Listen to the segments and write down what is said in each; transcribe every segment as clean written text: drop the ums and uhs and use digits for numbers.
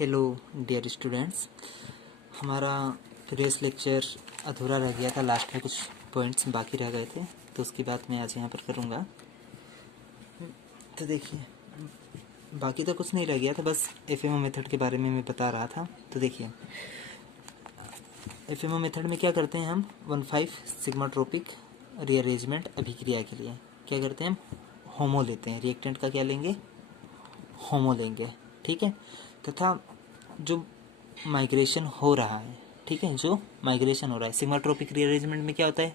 Hello dear students, हमारा previous lecture अधूरा रह गया था। लास्ट में कुछ पॉइंट्स बाकी रह गए थे, तो उसकी बात मैं आज यहाँ पर करूँगा। तो देखिए, बाकी तो कुछ नहीं रह गया था, बस एफएमओ मेथड के बारे में मैं बता रहा था। तो देखिए, एफएमओ मेथड में क्या करते हैं हम 1,5 सिग्माट्रोपिक रीअरेंजमेंट अभिक्रिया के लिए क्या करते हैं, हम होमो लेते हैं। रिएक्टेंट का क्या लेंगे, होमो लेंगे, ठीक है। तथा जो माइग्रेशन हो रहा है, ठीक है, जो माइग्रेशन हो रहा है सिग्माट्रोपिक रीअरेंजमेंट में क्या होता है,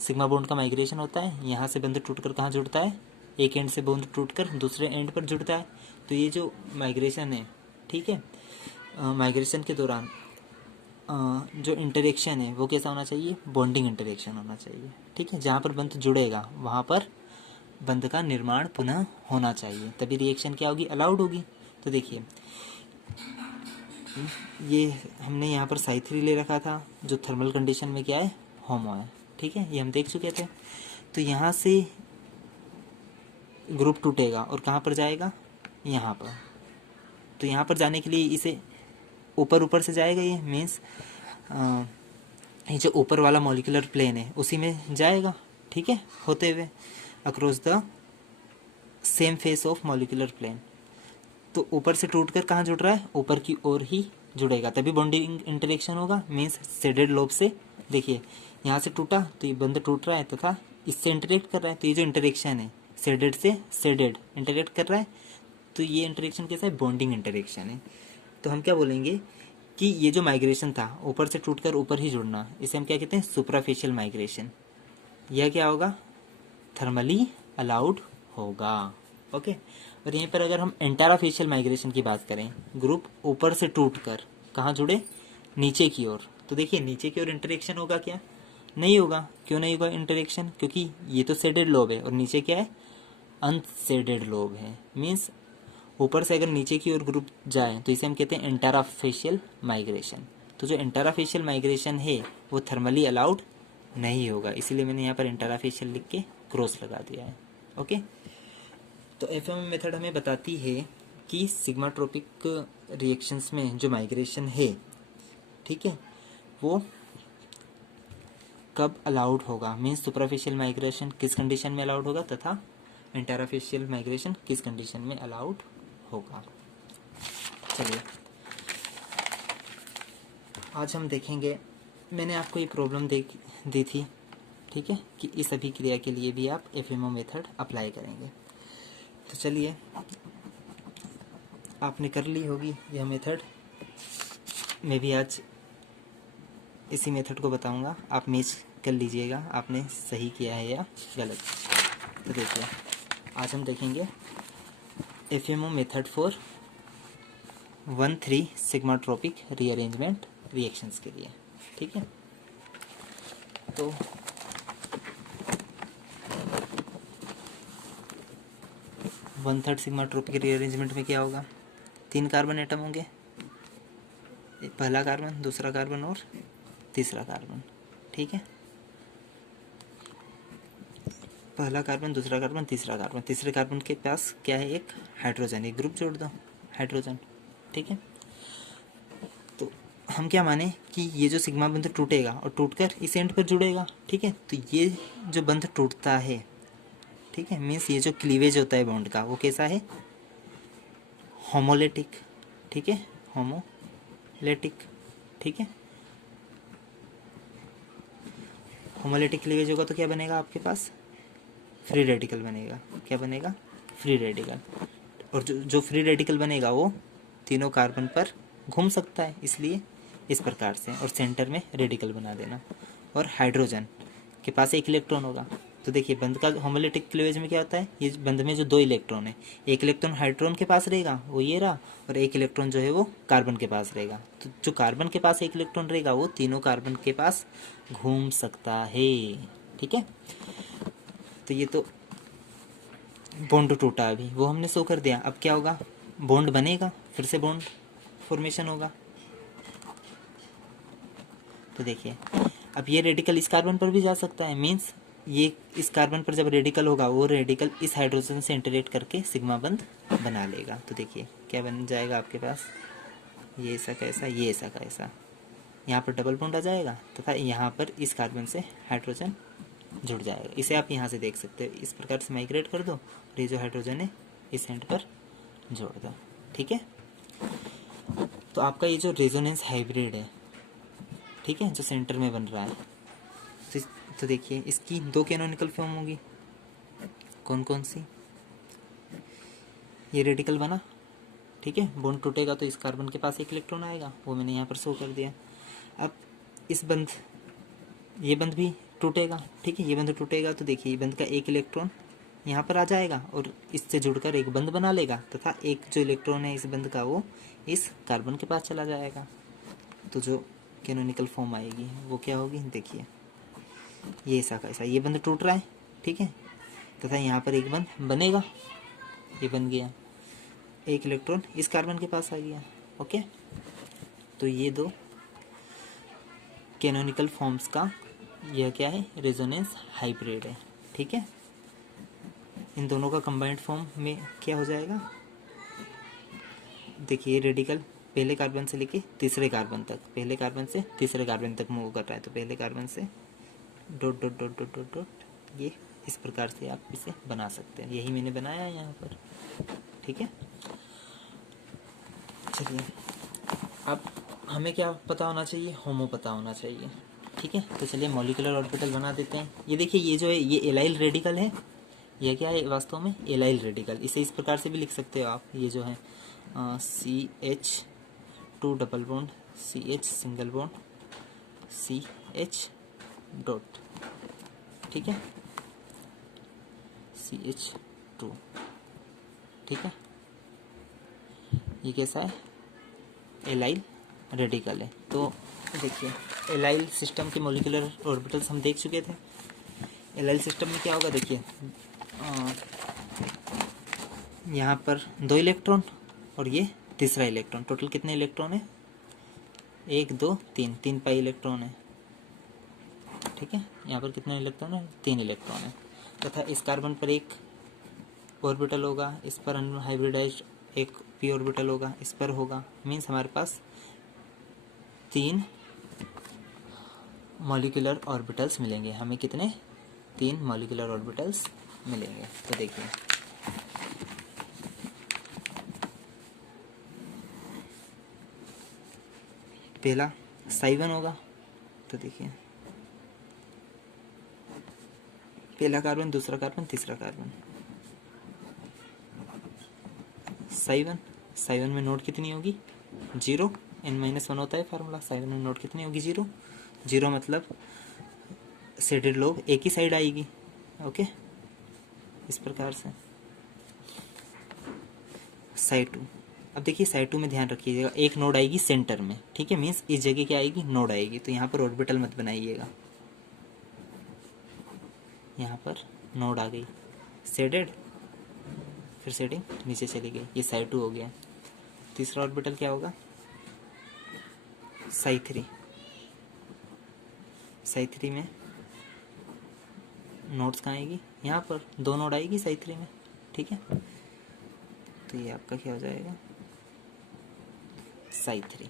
सिग्मा बॉन्ड का माइग्रेशन होता है। यहाँ से बंध टूटकर कहाँ जुड़ता है, एक एंड से बॉन्ड टूटकर दूसरे एंड पर जुड़ता है। तो ये जो माइग्रेशन है, ठीक है, माइग्रेशन के दौरान जो इंटरेक्शन है वो कैसा होना चाहिए, बॉन्डिंग इंटरेक्शन होना चाहिए, ठीक है। जहाँ पर बंध जुड़ेगा वहाँ पर बंध का निर्माण पुनः होना चाहिए, तभी रिएक्शन क्या होगी, अलाउड होगी। तो देखिए, ये हमने यहाँ पर साई3 ले रखा था, जो थर्मल कंडीशन में क्या है, होमो है, ठीक है, ये हम देख चुके थे। तो यहाँ से ग्रुप टूटेगा और कहाँ पर जाएगा, यहाँ पर। तो यहाँ पर जाने के लिए इसे ऊपर से जाएगा, ये मीन्स ये जो ऊपर वाला मॉलिक्यूलर प्लेन है उसी में जाएगा, ठीक है, होते हुए across the same face of molecular plane. तो ऊपर से टूटकर कहाँ जुड़ रहा है, ऊपर की ओर ही जुड़ेगा, तभी बॉन्डिंग इंटरेक्शन होगा, मीन्स शेडेड लोब से। देखिए, यहाँ से टूटा तो ये बंध टूट रहा है तथा इससे इंटरेक्ट कर रहा है। तो ये जो इंटरेक्शन है शेडेड से शेडेड इंटरेक्ट कर रहा है, तो ये इंटरेक्शन कैसा है, बॉन्डिंग इंटरेक्शन है। तो हम क्या बोलेंगे कि ये जो माइग्रेशन था ऊपर से टूटकर ऊपर ही जुड़ना, इसे हम क्या कहते हैं, सुपराफेशियल माइग्रेशन। यह क्या होगा, थर्मली अलाउड होगा, ओके। और यहीं पर अगर हम एंटाराफेशियल माइग्रेशन की बात करें, ग्रुप ऊपर से टूटकर कहाँ जुड़े, नीचे की ओर, तो देखिए नीचे की ओर इंटरेक्शन होगा क्या, नहीं होगा। क्यों नहीं होगा इंटरेक्शन, क्योंकि ये तो शेडेड लोब है और नीचे क्या है, अनशेडेड लोब है। मीन्स ऊपर से अगर नीचे की ओर ग्रुप जाए तो इसे हम कहते हैं एंटाराफेशियल माइग्रेशन। तो जो एंटाराफेशियल माइग्रेशन है वो थर्मली अलाउड नहीं होगा, इसीलिए मैंने यहाँ पर एंटाराफेशियल लिख के क्रॉस लगा दिया है, ओके। तो एफएमओ मेथड हमें बताती है कि सिग्माट्रोपिक रिएक्शंस में जो माइग्रेशन है, ठीक है, वो कब अलाउड होगा, मीन्स सुपरफिशियल माइग्रेशन किस कंडीशन में अलाउड होगा तथा इंटरफेशियल माइग्रेशन किस कंडीशन में अलाउड होगा। चलिए, आज हम देखेंगे, मैंने आपको ये प्रॉब्लम दी थी, ठीक है, कि इस अभिक्रिया के लिए भी आप एफएमओ मेथड अप्लाई करेंगे। तो चलिए, आपने कर ली होगी यह मेथड, मैं भी आज इसी मेथड को बताऊंगा, आप मैच कर लीजिएगा आपने सही किया है या गलत। तो देखिए, आज हम देखेंगे FMO method for 1,3 sigmatropic rearrangement reactions के लिए, ठीक है। तो वन थर्ड सिग्माट्रोपिक रीअरेंजमेंट में क्या होगा, 3 कार्बन एटम होंगे, पहला कार्बन, दूसरा कार्बन और तीसरा कार्बन, ठीक है। पहला कार्बन, दूसरा कार्बन, तीसरा कार्बन, तीसरे कार्बन के पास क्या है, एक हाइड्रोजन, एक ग्रुप जोड़ दो हाइड्रोजन, ठीक है। तो हम क्या माने कि ये जो सिग्मा बंध टूटेगा और टूटकर इस एंड पर जुड़ेगा, ठीक है। तो ये जो बंध टूटता है, ठीक है, मीन्स ये जो क्लीवेज होता है बॉन्ड का वो कैसा है, होमोलेटिक, ठीक है, होमोलेटिक, ठीक है। होमोलेटिक क्लीवेज होगा तो क्या बनेगा आपके पास, फ्री रेडिकल बनेगा। क्या बनेगा, फ्री रेडिकल। और जो फ्री रेडिकल बनेगा वो तीनों कार्बन पर घूम सकता है, इसलिए इस प्रकार से, और सेंटर में रेडिकल बना देना। और हाइड्रोजन के पास एक इलेक्ट्रॉन होगा। तो देखिए, बंध का होमोलेटिक क्लीवेज में क्या होता है, ये बंध में जो 2 इलेक्ट्रॉन है, एक इलेक्ट्रॉन हाइड्रोजन के पास रहेगा, वो ये रहा, और एक इलेक्ट्रॉन जो है वो कार्बन के पास रहेगा। तो जो कार्बन के पास एक इलेक्ट्रॉन रहेगा वो तीनों कार्बन के पास घूम सकता है, ठीक है। तो ये तो बॉन्ड टूटा, अभी वो हमने शो कर दिया। अब क्या होगा, बॉन्ड बनेगा, फिर से बॉन्ड फॉर्मेशन होगा। तो देखिए, अब ये रेडिकल इस कार्बन पर भी जा सकता है, मीन्स ये इस कार्बन पर जब रेडिकल होगा वो रेडिकल इस हाइड्रोजन से इंटरेक्ट करके सिग्मा बंध बना लेगा। तो देखिए क्या बन जाएगा आपके पास, ये ऐसा का ऐसा, ये ऐसा का ऐसा, यहाँ पर डबल बॉन्ड आ जाएगा तथा यहाँ पर इस कार्बन से हाइड्रोजन जुड़ जाएगा। इसे आप यहाँ से देख सकते हो। इस प्रकार से माइग्रेट कर दो और ये जो हाइड्रोजन है इस एंड पर जोड़ दो। ठीक है, तो आपका ये जो रेजोनेंस हाइब्रिड है, ठीक है, जो सेंटर में बन रहा है, तो देखिए इसकी दो कैनोनिकल फॉर्म होगी। कौन कौन सी? ये रेडिकल बना, ठीक है, बॉन्ड टूटेगा तो इस कार्बन के पास एक इलेक्ट्रॉन आएगा, वो मैंने यहाँ पर शो कर दिया। अब इस बंध, ये बंध भी टूटेगा, ठीक है, ये बंध टूटेगा तो देखिए ये बंध का एक इलेक्ट्रॉन यहाँ पर आ जाएगा और इससे जुड़कर एक बंध बना लेगा तथा एक जो इलेक्ट्रॉन है इस बंध का वो इस कार्बन के पास चला जाएगा। तो जो कैनोनिकल फॉर्म आएगी वो क्या होगी? देखिए ये ऐसा का ऐसा, ये बंध टूट रहा है, ठीक है, तथा यहाँ पर एक बंध बनेगा, ये बन गया, एक इलेक्ट्रॉन इस कार्बन के पास आ गया। ओके, तो ये दो कैनोनिकल फॉर्म्स का यह क्या है? रेजोनेंस हाइब्रिड है। ठीक है, इन दोनों का कंबाइंड फॉर्म में क्या हो जाएगा? देखिए रेडिकल पहले कार्बन से लेके तीसरे कार्बन तक, पहले कार्बन से तीसरे कार्बन तक मूव कर रहा है, तो पहले कार्बन से dot dot dot dot dot dot, ये इस प्रकार से आप इसे बना सकते हैं। यही मैंने बनाया है यहाँ पर। ठीक है, चलिए अब हमें क्या पता होना चाहिए? होमो पता होना चाहिए। ठीक है, तो चलिए मॉलिक्यूलर ऑर्बिटल बना देते हैं। ये देखिए ये जो है ये एलाइल रेडिकल है, यह क्या है वास्तव में? Allyl radical. इसे इस प्रकार से भी लिख सकते हो आप, ये जो है CH2 double bond CH single bond CH dot, ठीक है, CH2, ठीक है, ये कैसा है? एलाइल रेडिकल है। तो देखिए एलाइल सिस्टम के मॉलिक्यूलर ऑर्बिटल्स हम देख चुके थे। एलाइल सिस्टम में क्या होगा? देखिए यहाँ पर दो इलेक्ट्रॉन और ये तीसरा इलेक्ट्रॉन, टोटल कितने इलेक्ट्रॉन है? 1 2 3, 3 पाई इलेक्ट्रॉन है। ठीक है, यहाँ पर कितने इलेक्ट्रॉन है? 3 इलेक्ट्रॉन है तथा इस कार्बन पर एक ऑर्बिटल होगा, इस पर हाइब्रिडाइज्ड एक पी ऑर्बिटल होगा, इस पर होगा। मीन्स हमारे पास 3 मॉलिक्यूलर ऑर्बिटल्स मिलेंगे। हमें कितने? 3 मॉलिक्यूलर ऑर्बिटल्स मिलेंगे। तो देखिए पहला साइवन होगा, तो देखिए पहला कार्बन, दूसरा कार्बन, तीसरा कार्बन, साइवन। साइवन में नोड कितनी होगी? 0, n-1 होता है फार्मूला। साइवन में नोड कितनी होगी? 0। 0 मतलब शेडेड लोब एक ही साइड आएगी। ओके, इस प्रकार से साइड 2। अब देखिए साइड 2 में ध्यान रखिएगा, एक नोड आएगी सेंटर में। ठीक है, मीन्स इस जगह क्या आएगी? नोड आएगी। तो यहाँ पर ऑर्बिटल मत बनाइएगा, यहाँ पर नोड आ गई शेडेड, फिर शेडिंग नीचे चली गई, ये साइड 2 हो गया। तीसरा ऑर्बिटल क्या होगा? साइड 3। साइड 3 में नोड्स कहाँ आएगी? यहाँ पर 2 नोड आएगी साइड 3 में। ठीक है, तो ये आपका क्या हो जाएगा? साइड 3।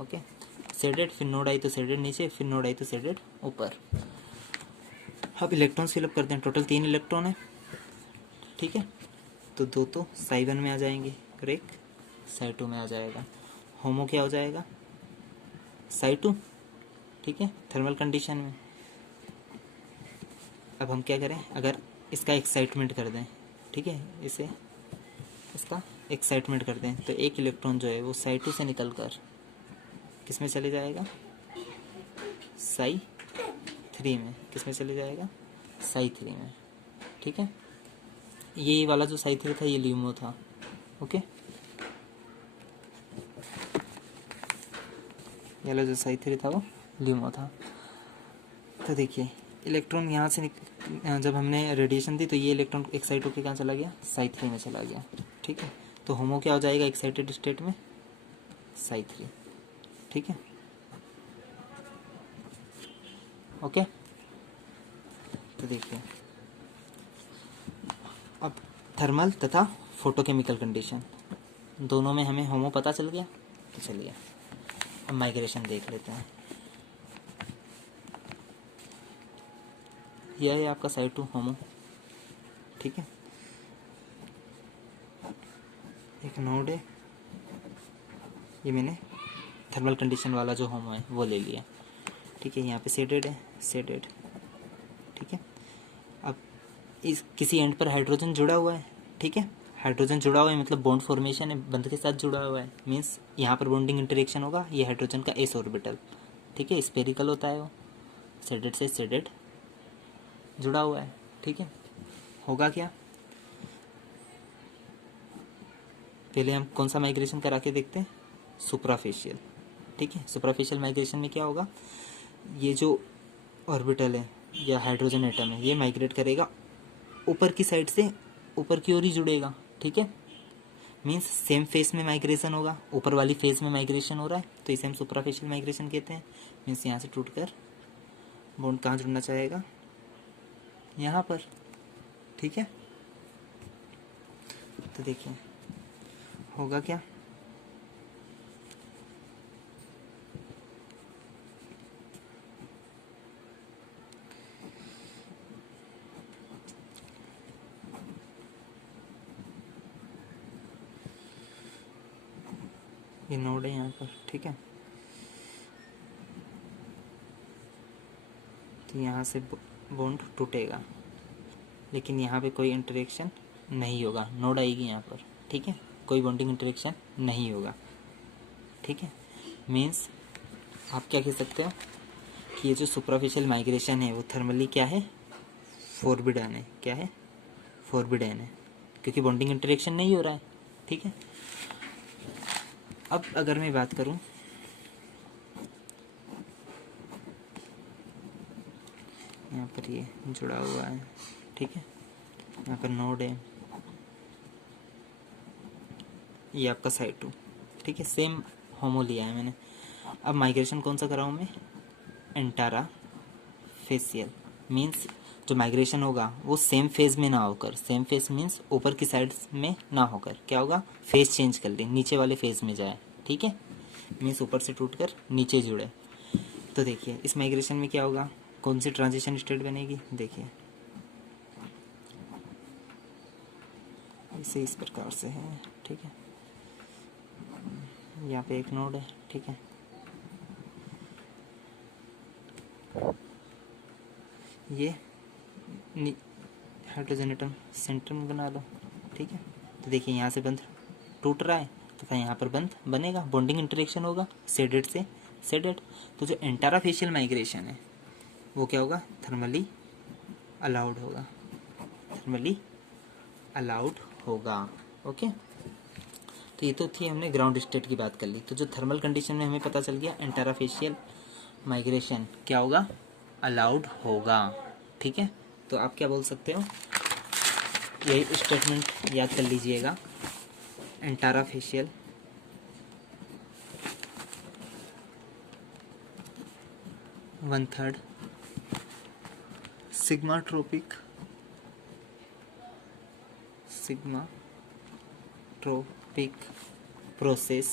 ओके, शेडेड, फिर नोड आई तो शेडेड नीचे, फिर नोड आई तो शेडेड ऊपर। अब इलेक्ट्रॉन्स फिलअप करते हैं। टोटल 3 इलेक्ट्रॉन है। ठीक है, तो 2 तो साइड 1 में आ जाएंगे और एक साइड 2 में आ जाएगा। होमो क्या हो जाएगा? साइड 2। ठीक है, थर्मल कंडीशन में। अब हम क्या करें? अगर इसका एक्साइटमेंट कर दें, ठीक है, इसे इसका एक्साइटमेंट कर दें, तो एक इलेक्ट्रॉन जो है वो साइड 2 से निकलकर किस में चले जाएगा? साइड 3 में। किस में चले जाएगा? साइड 3 में। ठीक है, ये वाला जो साइड 3 था ये ल्यूमो था। ओके, ये वाला जो साइड 3 था वो ल्यूमो था। तो देखिए इलेक्ट्रॉन यहाँ से जब हमने रेडिएशन दी तो ये इलेक्ट्रॉन एक्साइट होकर कहाँ चला गया? साइड 3 में चला गया। ठीक है, तो होमो क्या हो जाएगा एक्साइटेड स्टेट में? साइड 3। ठीक है, ओके, तो देखिए अब थर्मल तथा फोटोकेमिकल कंडीशन दोनों में हमें होमो पता चल गया। तो चलिए अब माइग्रेशन देख लेते हैं। यह है आपका साइट टू होमो, ठीक है। एक नोड है, ये मैंने थर्मल कंडीशन वाला जो होमो है वो ले लिया, ठीक है। यहाँ पे सेडेड है, सेडेड, ठीक है। अब इस किसी एंड पर हाइड्रोजन जुड़ा हुआ है, ठीक है। हाइड्रोजन जुड़ा हुआ है मतलब बॉन्ड फॉर्मेशन है, बंध के साथ जुड़ा हुआ है, मीन्स यहाँ पर बॉन्डिंग इंटरेक्शन होगा। ये हाइड्रोजन का एस ऑर्बिटल, ठीक है, स्पेरिकल होता है वो, सेडेड से सेडेड जुड़ा हुआ है, ठीक है। होगा क्या, पहले हम कौन सा माइग्रेशन करा के देखते हैं, सुप्राफेशियल, ठीक है। सुप्राफेशियल माइग्रेशन में क्या होगा, ये जो ऑर्बिटल है या हाइड्रोजन एटम है ये माइग्रेट करेगा ऊपर की साइड से, ऊपर की ओर ही जुड़ेगा, ठीक है। मीन्स सेम फेस में माइग्रेशन होगा, ऊपर वाली फेस में माइग्रेशन हो रहा है, तो इसे हम सुप्राफेशियल माइग्रेशन कहते हैं। मीन्स यहाँ से टूटकर बॉन्ड कहाँ जुड़ना चाहेगा, यहाँ पर, ठीक है। तो देखिए होगा क्या, ये नोड है यहाँ पर, ठीक है। तो यहाँ से बॉन्ड टूटेगा, लेकिन यहाँ पे कोई इंटरेक्शन नहीं होगा, नोड आएगी यहाँ पर, ठीक है। कोई बॉन्डिंग इंटरेक्शन नहीं होगा, ठीक है। मीन्स आप क्या कह सकते हो कि ये जो सुपरफिशियल माइग्रेशन है वो थर्मली क्या है, फॉरबिडन है। क्या है, फॉरबिडन है, क्योंकि बॉन्डिंग इंटरेक्शन नहीं हो रहा है, ठीक है। अब अगर मैं बात करूं, यहाँ पर ये जुड़ा हुआ है, ठीक है। यहाँ पर नोड है, ये आपका साइड टू, ठीक है। सेम होमो लिया है मैंने। अब माइग्रेशन कौन सा कराऊँ मैं, एंटारा फेसियल। मीन्स जो माइग्रेशन होगा वो सेम फेज में ना होकर, सेम फेज मीन्स ऊपर की साइड में ना होकर क्या होगा, फेज चेंज कर ले, नीचे वाले फेज में जाए, ठीक है। मीन्स ऊपर से टूटकर नीचे जुड़े। तो देखिए इस माइग्रेशन में क्या होगा, कौन सी ट्रांजिशन स्टेट बनेगी, देखिए इसे इस प्रकार से है, ठीक है। यहाँ पे एक नोड है, ठीक है। ये हाइड्रोजन एटम सेंटर में बना लो, ठीक है। तो देखिए यहाँ से बंध टूट रहा है तथा यहाँ पर बंध बनेगा, बॉन्डिंग इंटरेक्शन होगा सेडेड से सेडेड। तो जो एंटाराफेशियल माइग्रेशन है वो क्या होगा, थर्मली अलाउड होगा, थर्मली अलाउड होगा, ओके। तो ये तो थी, हमने ग्राउंड स्टेट की बात कर ली। तो जो थर्मल कंडीशन में हमें पता चल गया एंटाराफेशियल माइग्रेशन क्या होगा, अलाउड होगा, ठीक है। तो आप क्या बोल सकते हो, यही स्टेटमेंट याद कर लीजिएगा, antarafacial one third sigmatropic process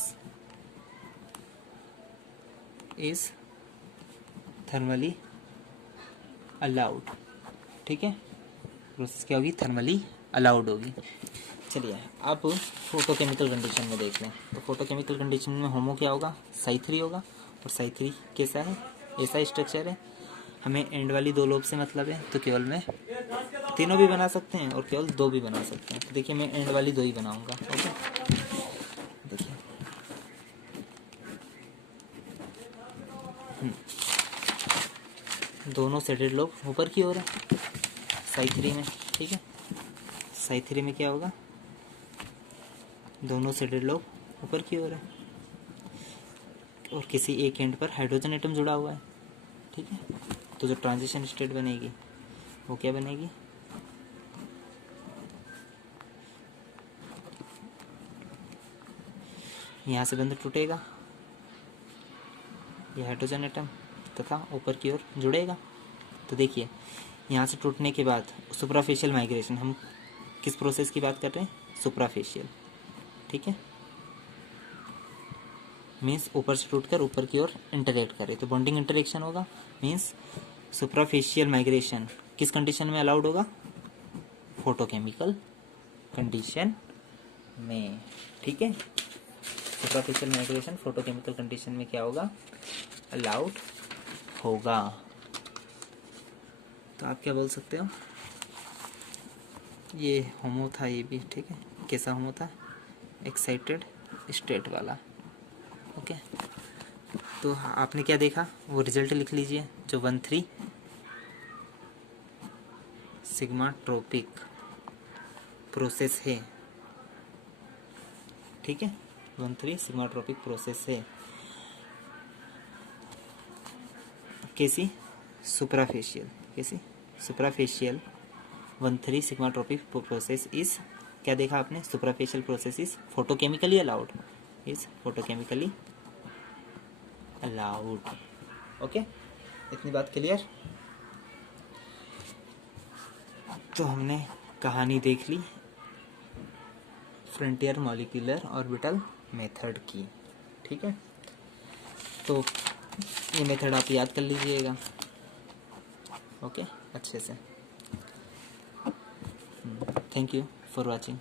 is thermally allowed, ठीक है। प्रोसेस क्या होगी, थर्मली अलाउड होगी। चलिए अब फोटोकेमिकल कंडीशन में देख लें। तो फोटोकेमिकल कंडीशन में होमो क्या होगा, साई3 होगा। और साई3 कैसा है, ऐसा स्ट्रक्चर है। हमें एंड वाली दो लोब से मतलब है, तो केवल मैं तीनों भी बना सकते हैं और केवल दो भी बना सकते हैं। तो देखिए मैं एंड वाली दो ही बनाऊंगा, ओके। देखिए दोनों सेडेड लोब ऊपर की ओर है साई3 में, ठीक है। साई3 में क्या होगा, दोनों सेडेड लोब ऊपर की ओर है और किसी एक एंड पर हाइड्रोजन एटम जुड़ा हुआ है, ठीक है। तो जो ट्रांजिशन स्टेट बनेगी वो क्या बनेगी, यहाँ से बंध टूटेगा, ये हाइड्रोजन एटम तथा ऊपर की ओर जुड़ेगा। तो देखिए यहाँ से टूटने के बाद सुपराफेशियल माइग्रेशन, हम किस प्रोसेस की बात कर रहे हैं, सुपराफेशियल, ठीक है। मीन्स ऊपर से टूटकर ऊपर की ओर इंटरेक्ट करे तो बॉन्डिंग इंटरेक्शन होगा। मीन्स सुप्राफेशियल माइग्रेशन किस कंडीशन में अलाउड होगा? फोटोकेमिकल कंडीशन में। ठीक है, सुपरफिशियल माइग्रेशन फोटोकेमिकल कंडीशन में क्या होगा? अलाउड होगा। तो आप क्या बोल सकते हो? ये होमो था, ये भी ठीक है। कैसा होमो था? एक्साइटेड स्टेट वाला। ओके, तो आपने क्या देखा वो रिजल्ट लिख लीजिए, जो 1,3 सिग्मा ट्रोपिक प्रोसेस है। ठीक है, 1,3 सिग्मा ट्रोपिक प्रोसेस है। कैसी? सुपराफेशियल। कैसी? Suprafacial 1,3 sigmatropic process is, क्या देखा आपने? Suprafacial process is photochemically allowed, is photochemically allowed. Okay, इतनी बात क्लियर? तो हमने कहानी देख ली फ्रंटियर मॉलिक्यूलर ऑर्बिटल मेथड की। ठीक है, तो ये मेथड आप याद कर लीजिएगा। ओके, अच्छे से। Thank you for watching.